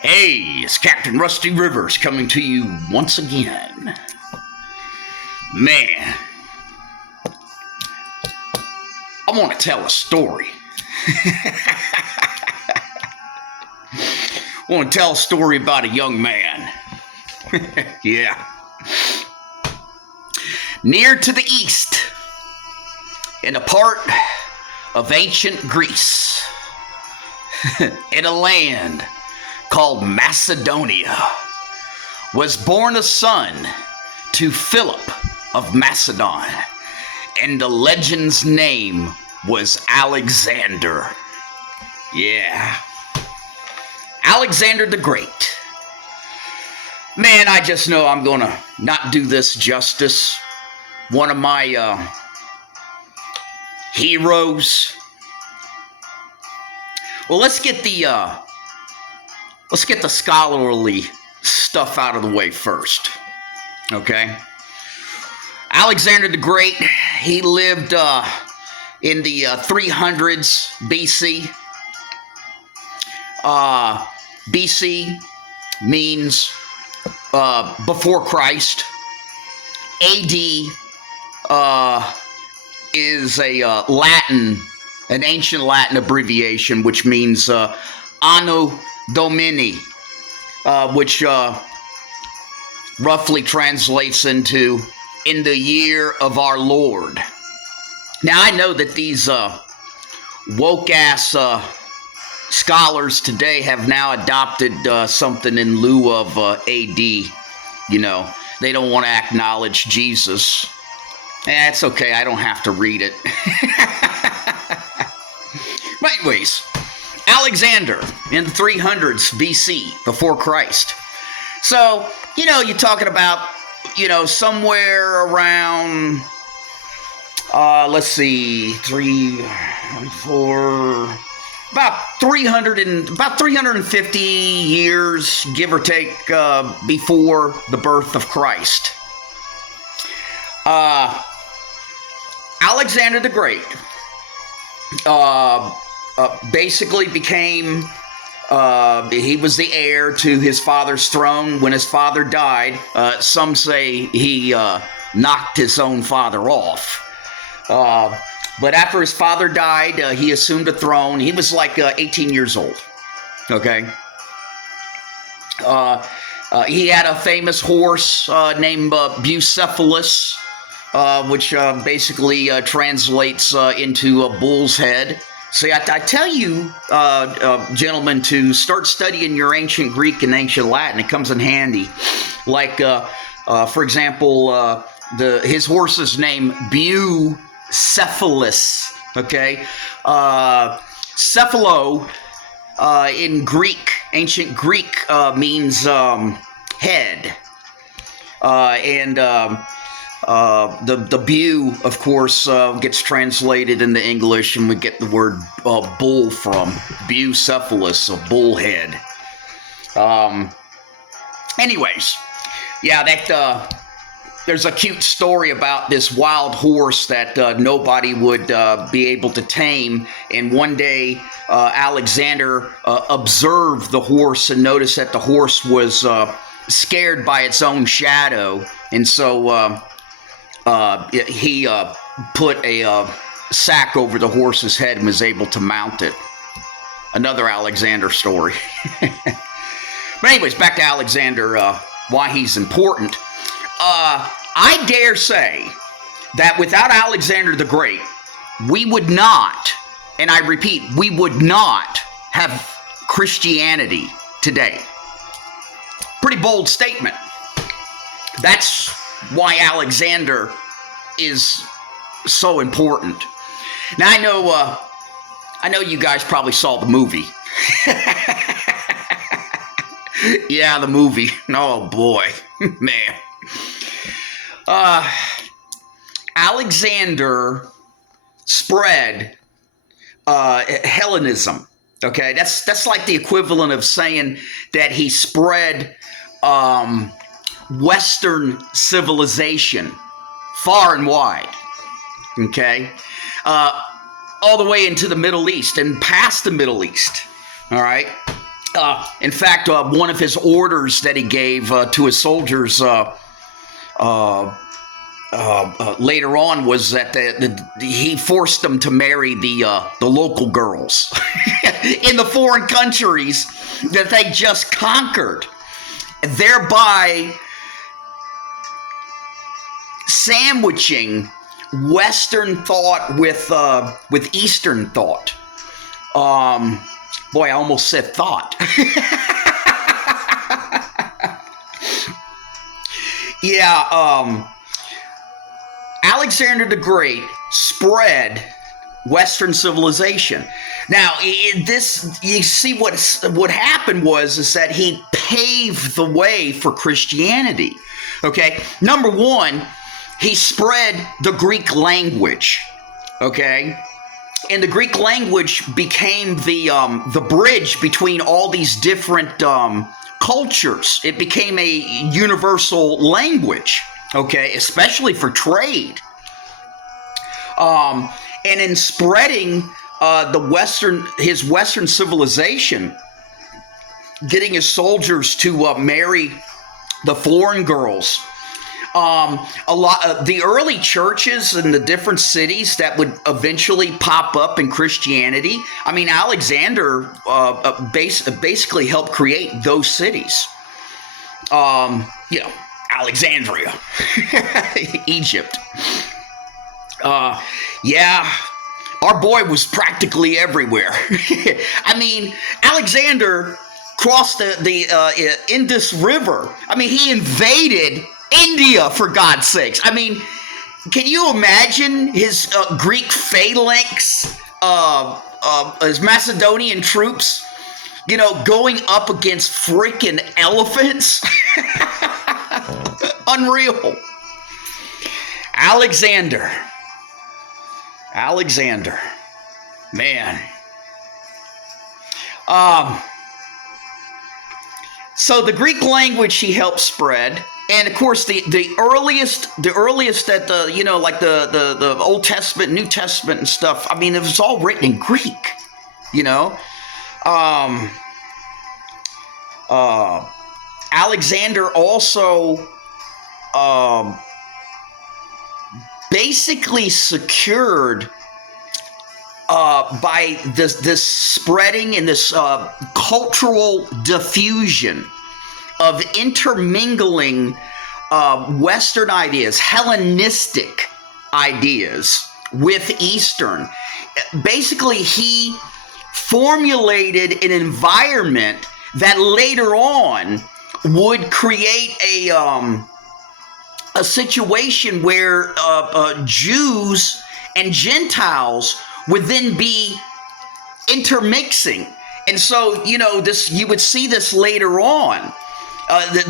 Hey, it's Captain Rusty Rivers coming to you once again. Man, I want to tell a story. I want to tell a story about a young man. Yeah. Near to the east, in a part of ancient Greece, in a land called Macedonia, was born a son to Philip of Macedon, and the legend's name was Alexander. Yeah. Alexander the Great. Man, I just know I'm gonna not do this justice. One of my heroes. Well, let's get the scholarly stuff out of the way first. Okay? Alexander the Great, he lived in the 300s BC. BC means before Christ. AD is a an ancient Latin abbreviation, which means Anno Domini, which roughly translates into in the year of our Lord. Now, I know that these woke-ass scholars today have now adopted something in lieu of AD. You know, they don't want to acknowledge Jesus. It's okay, I don't have to read it. But anyways, Alexander in the 300s BC, before Christ. So, you're talking about, somewhere around, let's see, about 350 years, give or take, before the birth of Christ. Alexander the Great basically became, he was the heir to his father's throne. When his father died, some say he knocked his own father off. But after his father died, he assumed the throne. He was like 18 years old. Okay. He had a famous horse named Bucephalus, which basically translates into a bull's head. See, I tell you, gentlemen, to start studying your ancient Greek and ancient Latin. It comes in handy. Like, for example, his horse's name, Bucephalus. Okay, cephalo in Greek, ancient Greek, means head, and the bu, of course, gets translated into English, and we get the word bull from Bucephalus, a bull head. Anyways, yeah, that there's a cute story about this wild horse that nobody would be able to tame, and one day Alexander observed the horse and noticed that the horse was scared by its own shadow, and so he put a sack over the horse's head and was able to mount it. Another Alexander story. But anyways, back to Alexander, why he's important. I dare say that without Alexander the Great, we would not, and I repeat, we would not have Christianity today. Pretty bold statement. That's why Alexander is so important. Now, I know you guys probably saw the movie. Yeah, the movie. Oh boy, man. Alexander spread Hellenism. Okay, that's like the equivalent of saying that he spread Western civilization far and wide. Okay, all the way into the Middle East and past the Middle East. All right. In fact, one of his orders that he gave to his soldiers later on was that he forced them to marry the local girls in the foreign countries that they just conquered, thereby sandwiching Western thought with Eastern thought. Boy, I almost said thought. Yeah, Alexander the Great spread Western civilization. Now, you see what happened is that he paved the way for Christianity. Okay, number one, he spread the Greek language. Okay, and the Greek language became the bridge between all these different cultures. It became a universal language. Okay, especially for trade. And in spreading his Western civilization, getting his soldiers to marry the foreign girls. The early churches in the different cities that would eventually pop up in Christianity. I mean, Alexander basically helped create those cities. Alexandria, Egypt. Yeah, our boy was practically everywhere. I mean, Alexander crossed the Indus River. I mean, he invaded India, for God's sakes. I mean, can you imagine his Greek phalanx, his Macedonian troops, going up against freaking elephants? Unreal. Alexander. Man. So the Greek language he helped spread. And of course, the earliest that like the Old Testament, New Testament and stuff, I mean, it was all written in Greek, Alexander also basically secured by this spreading and this cultural diffusion of intermingling Western ideas, Hellenistic ideas with Eastern. Basically, he formulated an environment that later on would create a situation where Jews and Gentiles would then be intermixing. And so, you would see this later on.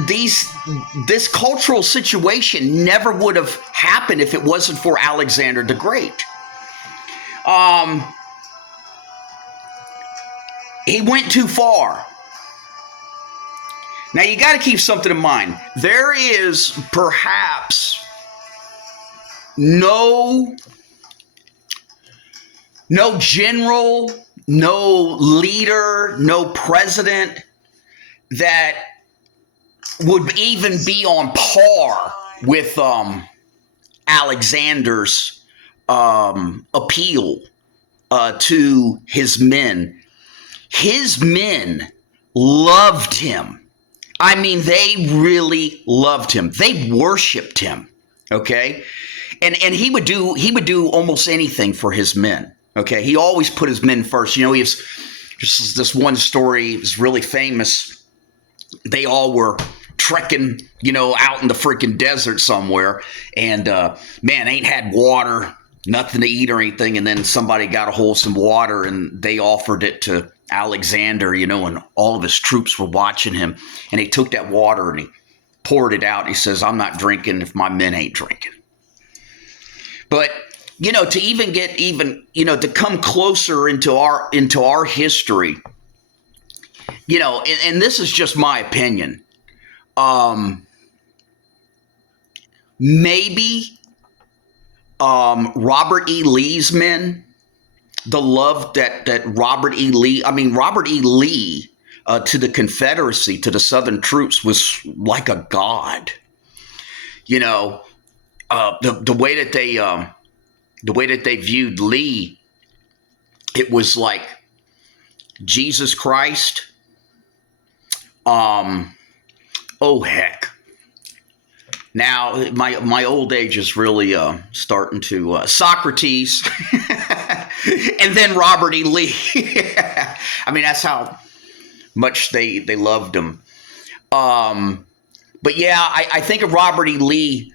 This cultural situation never would have happened if it wasn't for Alexander the Great. He went too far. Now you got to keep something in mind. There is perhaps no general, no leader, no president that would even be on par with Alexander's appeal to his men. His men loved him. I mean, they really loved him. They worshipped him. Okay, and he would do almost anything for his men. Okay, he always put his men first. He was just this one story. It was really famous. They all were trekking, out in the freaking desert somewhere, and man, ain't had water, nothing to eat or anything. And then somebody got a hold of some water, and they offered it to Alexander, and all of his troops were watching him. And he took that water and he poured it out. And he says, "I'm not drinking if my men ain't drinking." But to even get to come closer into our history, and this is just my opinion. Maybe Robert E. Lee's men, the love that Robert E. Lee to the Confederacy, to the Southern troops, was like a god. You know, the way that they viewed Lee, it was like Jesus Christ. Oh heck! Now my old age is really starting to Socrates, and then Robert E. Lee. I mean, that's how much they loved him. But yeah, I think of Robert E. Lee,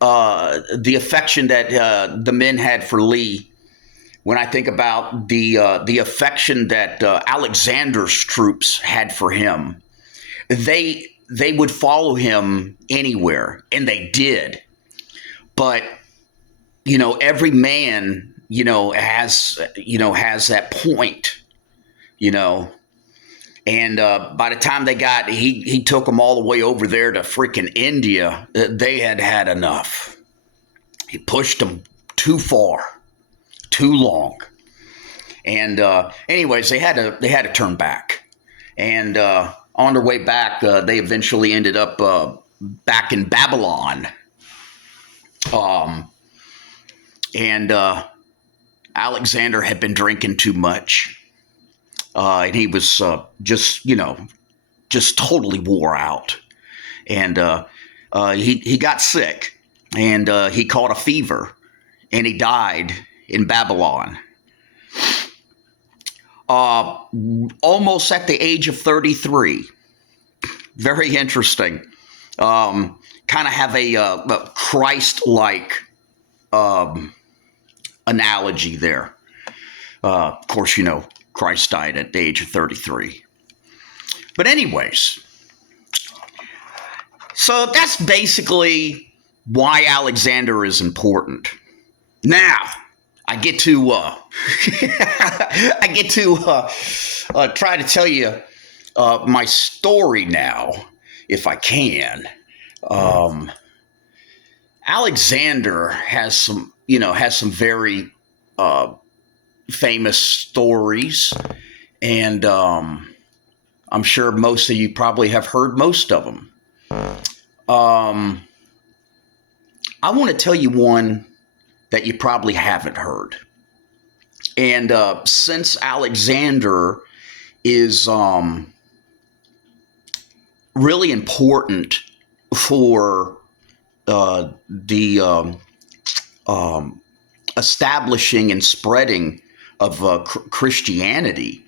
the affection that the men had for Lee. When I think about the affection that Alexander's troops had for him, they would follow him anywhere, and they did. But you know, every man, you know, has that point, you know. And by the time he took them all the way over there to freaking India, they had enough. He pushed them too far, too long. And anyways, they had to turn back. And on their way back, they eventually ended up back in Babylon. And Alexander had been drinking too much. And he was just totally wore out. And he got sick, and he caught a fever, and he died in Babylon. Almost at the age of 33. Very interesting. Kind of have a Christ-like analogy there. Of course, you know, Christ died at the age of 33. But anyways, so that's basically why Alexander is important. Now, I get to try to tell you my story now, if I can. Alexander has some very famous stories, and I'm sure most of you probably have heard most of them. I want to tell you one that you probably haven't heard. And since Alexander is really important for the establishing and spreading of Christianity,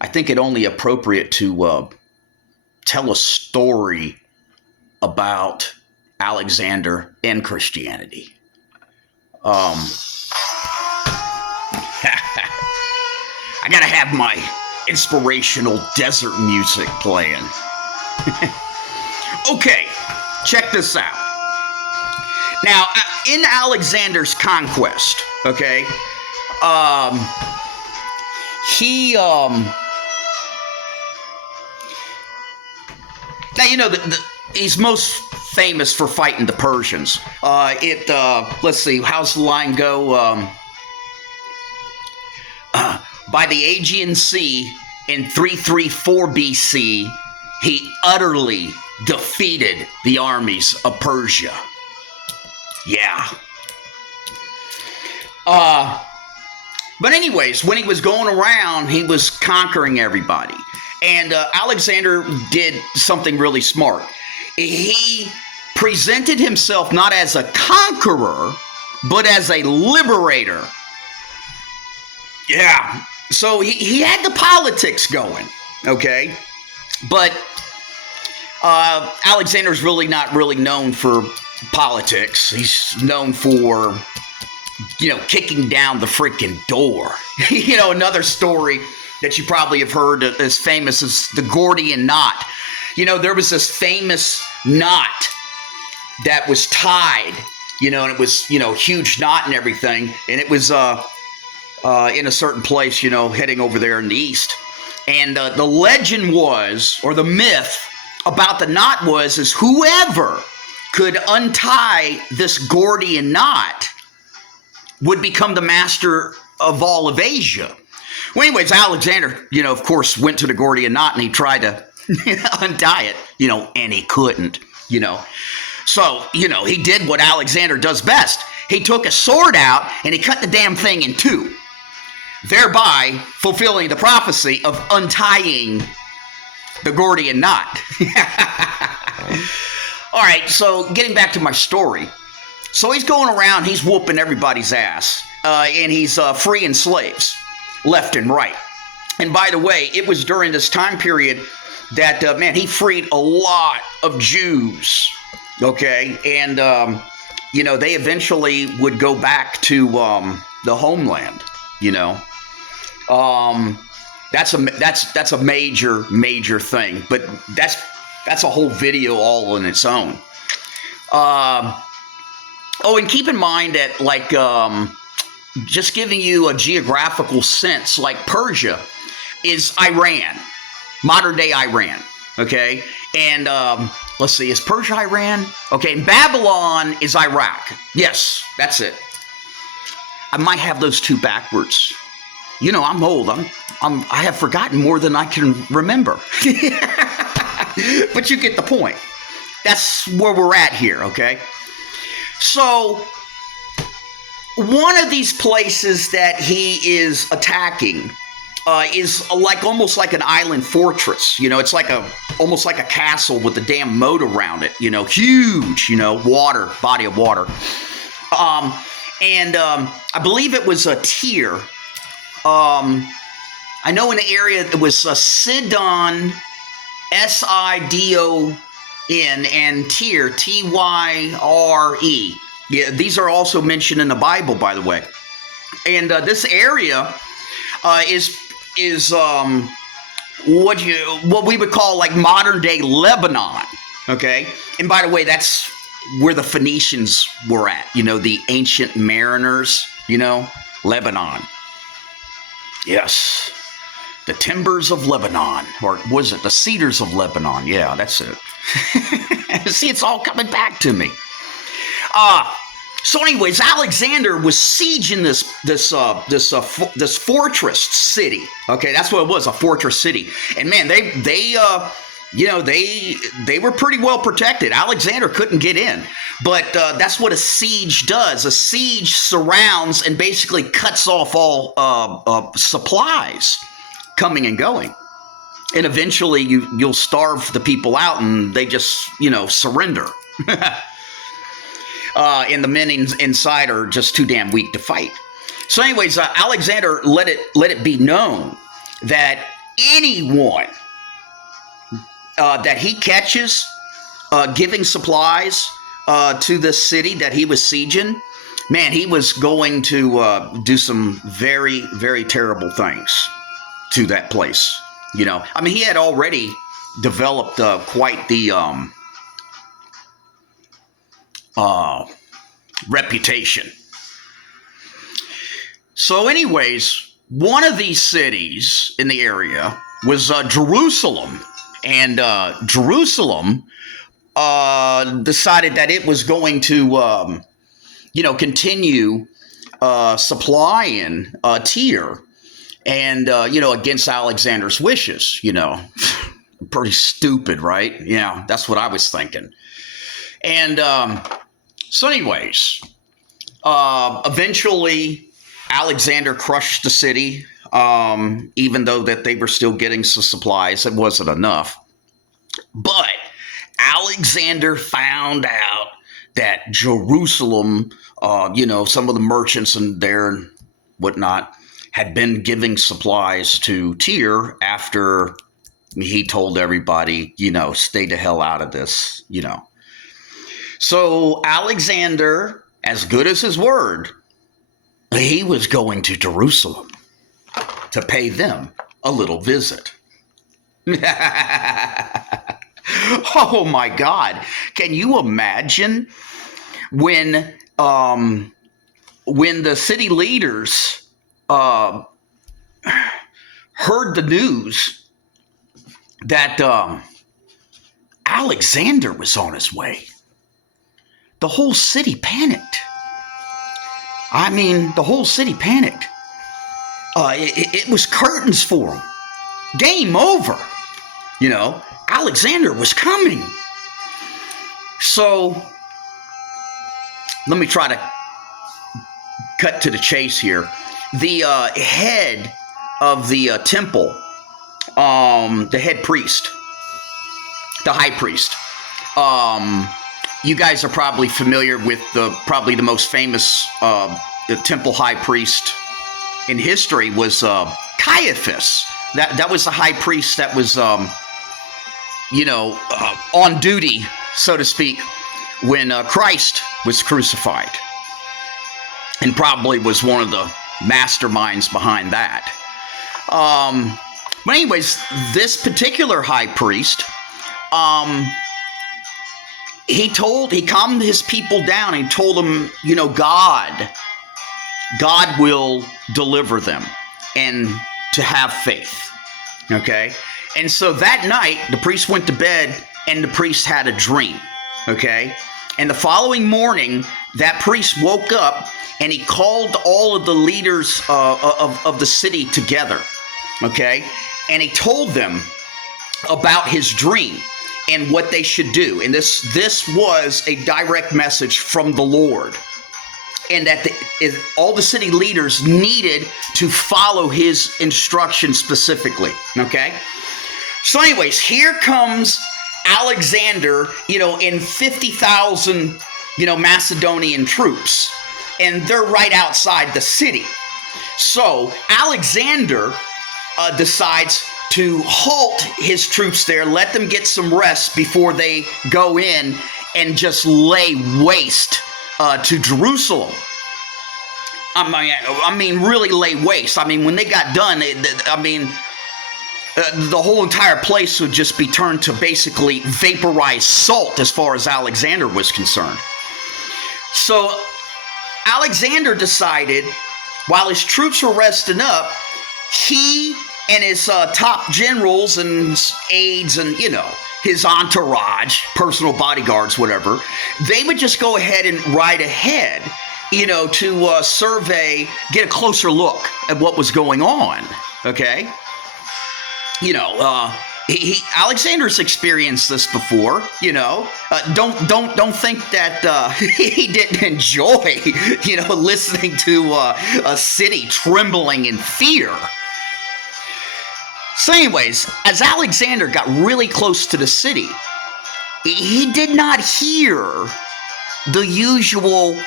I think it only appropriate to tell a story about Alexander and Christianity. I gotta have my inspirational desert music playing. Okay, check this out. Now, in Alexander's conquest, okay, now, you know, he's most famous for fighting the Persians. Let's see, how's the line go? By the Aegean Sea in 334 BC, he utterly defeated the armies of Persia. Yeah. But anyways, when he was going around, he was conquering everybody. And Alexander did something really smart. He presented himself not as a conqueror, but as a liberator. Yeah. So he had the politics going, okay? But Alexander's really not really known for politics. He's known for, you know, kicking down the freaking door. You know, another story that you probably have heard as famous as the Gordian knot. You know, there was this famous knot that was tied, you know, and it was, you know, huge knot and everything. And it was in a certain place, you know, heading over there in the east. And the legend was, or the myth about the knot was, is whoever could untie this Gordian knot would become the master of all of Asia. Well, anyways, Alexander, of course, went to the Gordian knot and he tried to untie it, and he couldn't, So, he did what Alexander does best. He took a sword out and he cut the damn thing in two, thereby fulfilling the prophecy of untying the Gordian knot. All right, so getting back to my story. So he's going around, he's whooping everybody's ass, and he's freeing slaves left and right. And by the way, it was during this time period that, he freed a lot of Jews, okay? And, they eventually would go back to the homeland, That's a major thing, but that's a whole video all on its own. And keep in mind that, just giving you a geographical sense, like Persia is Iran, modern day Iran, okay? And let's see, is Persia Iran? Okay, and Babylon is Iraq. Yes, that's it. I might have those two backwards. I'm old. I have forgotten more than I can remember. But you get the point. That's where we're at here, okay? So, one of these places that he is attacking is almost like an island fortress. It's almost like a castle with a damn moat around it. Huge, body of water. I believe it was a Tyre. I know in the area it was Sidon, Sidon, and Tyre, Tyre. Yeah, these are also mentioned in the Bible, by the way. And this area is what we would call like modern day Lebanon. Okay, and by the way, that's where the Phoenicians were at. The ancient mariners. Lebanon. Yes, the timbers of Lebanon, or was it the cedars of Lebanon? Yeah, that's it. See, it's all coming back to me. So, anyways, Alexander was sieging this fortress city. Okay, that's what it was, a fortress city. And man, they were pretty well protected. Alexander couldn't get in, but that's what a siege does. A siege surrounds and basically cuts off all supplies coming and going. And eventually you'll starve the people out and they just, surrender. And the men inside are just too damn weak to fight. So anyways, Alexander let it be known that anyone that he catches giving supplies to the city that he was sieging, man, he was going to do some very, very terrible things to that place. He had already developed quite the reputation. So anyways, one of these cities in the area was Jerusalem. And Jerusalem decided that it was going to, continue supplying Tyre and, against Alexander's wishes, Pretty stupid, right? Yeah, that's what I was thinking. And so anyways, eventually Alexander crushed the city. Even though that they were still getting some supplies, it wasn't enough. But Alexander found out that Jerusalem, some of the merchants in there and whatnot had been giving supplies to Tyre after he told everybody, stay the hell out of this, So Alexander, as good as his word, he was going to Jerusalem to pay them a little visit. Oh my God. Can you imagine when the city leaders heard the news that Alexander was on his way? The whole city panicked. The whole city panicked. it was curtains for him. Game over. You know, Alexander was coming. So let me try to cut to the chase here. The head of the temple, the head priest, the high priest. You guys are probably familiar with probably the most famous temple high priest in history was Caiaphas. That was the high priest that was, on duty, so to speak, when Christ was crucified, and probably was one of the masterminds behind that. But anyways, this particular high priest, he calmed his people down. He told them, God will deliver them, and to have faith. Okay? And so that night, the priest went to bed, and the priest had a dream. Okay? And the following morning, that priest woke up, and he called all of the leaders of the city together. Okay? And he told them about his dream and what they should do. And this was a direct message from the Lord. And that all the city leaders needed to follow his instructions specifically. Okay? So anyways, here comes Alexander, in 50,000, Macedonian troops. And they're right outside the city. So Alexander decides to halt his troops there, let them get some rest before they go in and just lay waste to Jerusalem. I mean, really lay waste. I mean, when they got done, the whole entire place would just be turned to basically vaporized salt as far as Alexander was concerned. So Alexander decided, while his troops were resting up, he and his top generals and aides and, his entourage, personal bodyguards, whatever, they would just go ahead and ride ahead, to survey, get a closer look at what was going on, okay? Alexander's experienced this before, don't think that he didn't enjoy, listening to a city trembling in fear. So anyways, as Alexander got really close to the city, he did not hear the usual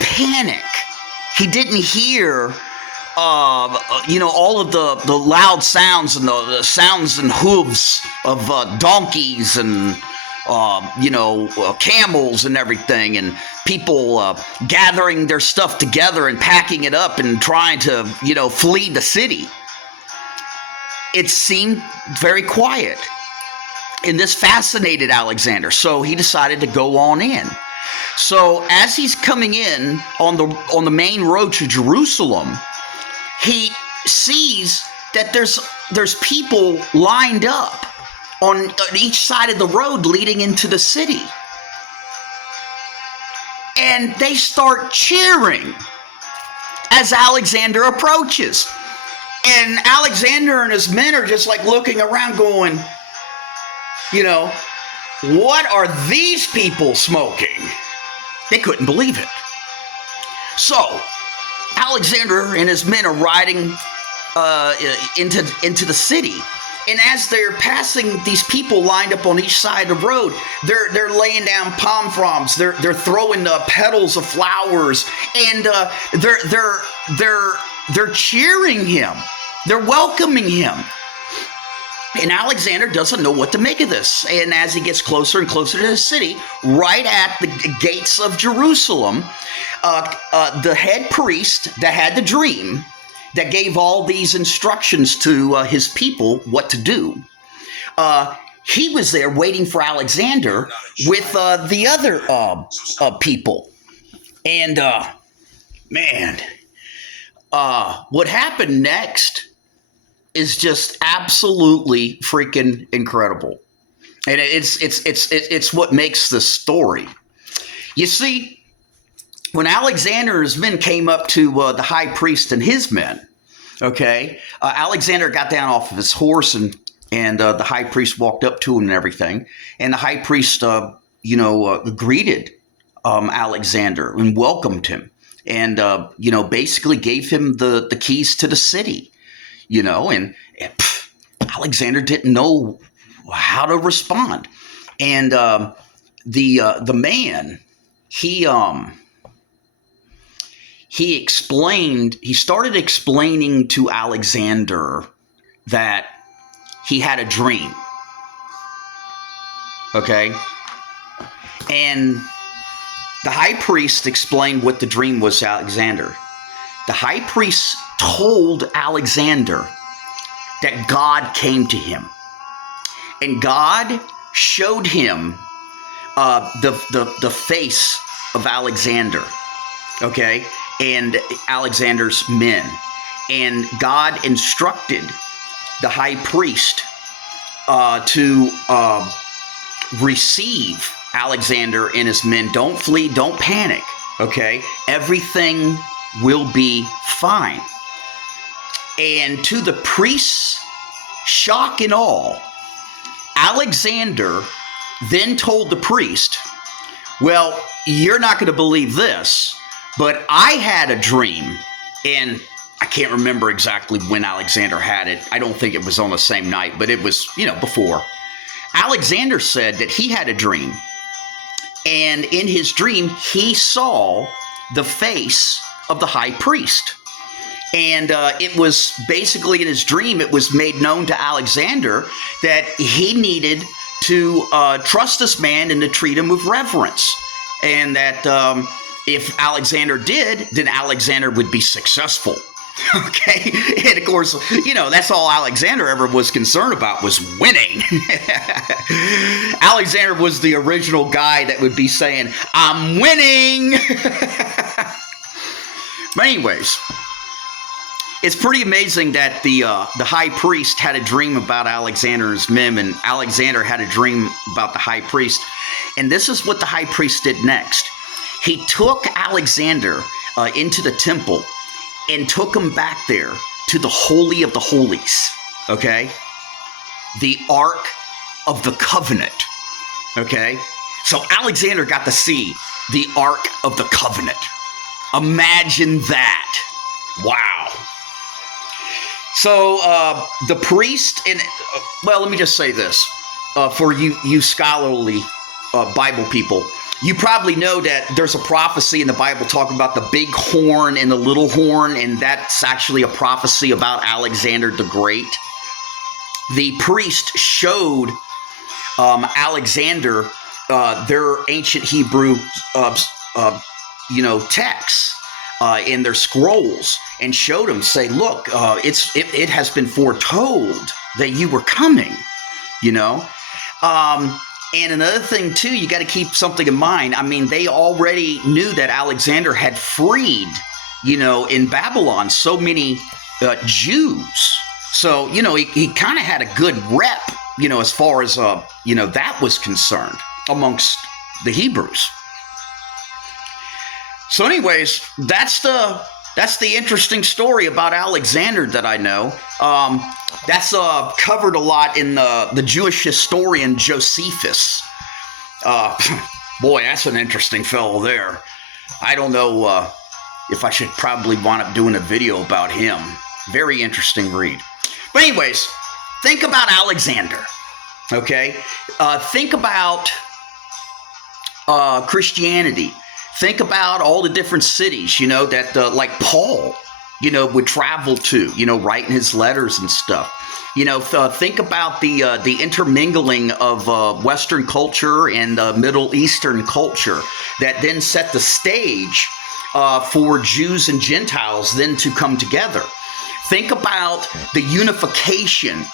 panic. He didn't hear all of the loud sounds and the sounds and hooves of donkeys and camels and everything, and people gathering their stuff together and packing it up and trying to flee the city. It seemed very quiet, and this fascinated Alexander, so he decided to go on in. So as he's coming in on the main road to Jerusalem, he sees that there's people lined up on each side of the road leading into the city. And they start cheering as Alexander approaches. And Alexander and his men are just like looking around going, what are these people smoking? They couldn't believe it. So Alexander and his men are riding into the city, and as they're passing these people lined up on each side of the road, they're laying down palm fronds, they're throwing petals of flowers, and they're cheering him, they're welcoming him. And Alexander doesn't know what to make of this. And as he gets closer and closer to the city, right at the gates of Jerusalem, the head priest that had the dream, that gave all these instructions to his people what to do, he was there waiting for Alexander with the other people. And, what happened next is just absolutely freaking incredible. And it's what makes the story. You see, when Alexander and his men came up to the high priest and his men, Okay, Alexander got down off of his horse, and the high priest walked up to him and everything, and the high priest, greeted Alexander and welcomed him, and basically gave him the keys to the city, and Alexander didn't know how to respond, and the man he started explaining to Alexander that he had a dream. Okay, and the high priest explained what the dream was to Alexander. The high priest told Alexander that God came to him, and God showed him the face of Alexander, okay, and Alexander's men, and God instructed the high priest to receive Alexander and his men. Don't flee, don't panic, okay? Everything will be fine. And to the priest's shock and awe, Alexander then told the priest, well, you're not going to believe this, but I had a dream, and I can't remember exactly when Alexander had it. I don't think it was on the same night, but it was, before. Alexander said that he had a dream, and in his dream, he saw the face of the high priest. And it was basically in his dream, it was made known to Alexander that he needed to trust this man and to treat him with reverence. And that if Alexander did, then Alexander would be successful. Okay, and of course, that's all Alexander ever was concerned about, was winning. Alexander was the original guy that would be saying, I'm winning. But anyways, it's pretty amazing that the high priest had a dream about Alexander and his men, and Alexander had a dream about the high priest. And this is what the high priest did next. He took Alexander into the temple and took him back there to the Holy of the Holies, okay? The Ark of the Covenant, okay? So Alexander got to see the Ark of the Covenant. Imagine that. Wow. So the priest, and let me just say this. For you scholarly Bible people, you probably know that there's a prophecy in the Bible talking about the big horn and the little horn, and that's actually a prophecy about Alexander the Great. The priest showed Alexander their ancient Hebrew, texts in their scrolls, and showed him, say, look, it has been foretold that you were coming, And another thing, too, you got to keep something in mind. I mean, they already knew that Alexander had freed, in Babylon, so many Jews. So, he kind of had a good rep, as far as, that was concerned amongst the Hebrews. So anyways, that's the interesting story about Alexander that I know. That's covered a lot in the Jewish historian Josephus. Boy, that's an interesting fellow there. I don't know if I should probably wind up doing a video about him. Very interesting read. But anyways, think about Alexander, okay? Think about Christianity. Think about all the different cities, that like Paul, would travel to, writing his letters and stuff. Think about the intermingling of Western culture and Middle Eastern culture that then set the stage for Jews and Gentiles then to come together. Think about the unification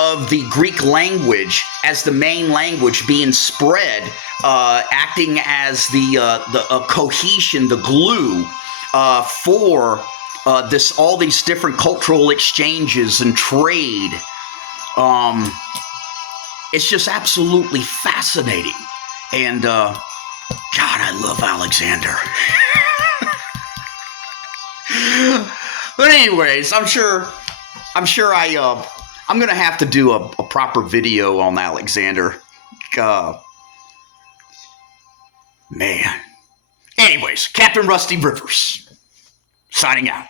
of the Greek language as the main language being spread, acting as the cohesion, the glue for all these different cultural exchanges and trade. It's just absolutely fascinating, and God, I love Alexander. But anyways, I'm gonna have to do a proper video on Alexander. Man. Anyways, Captain Rusty Rivers signing out.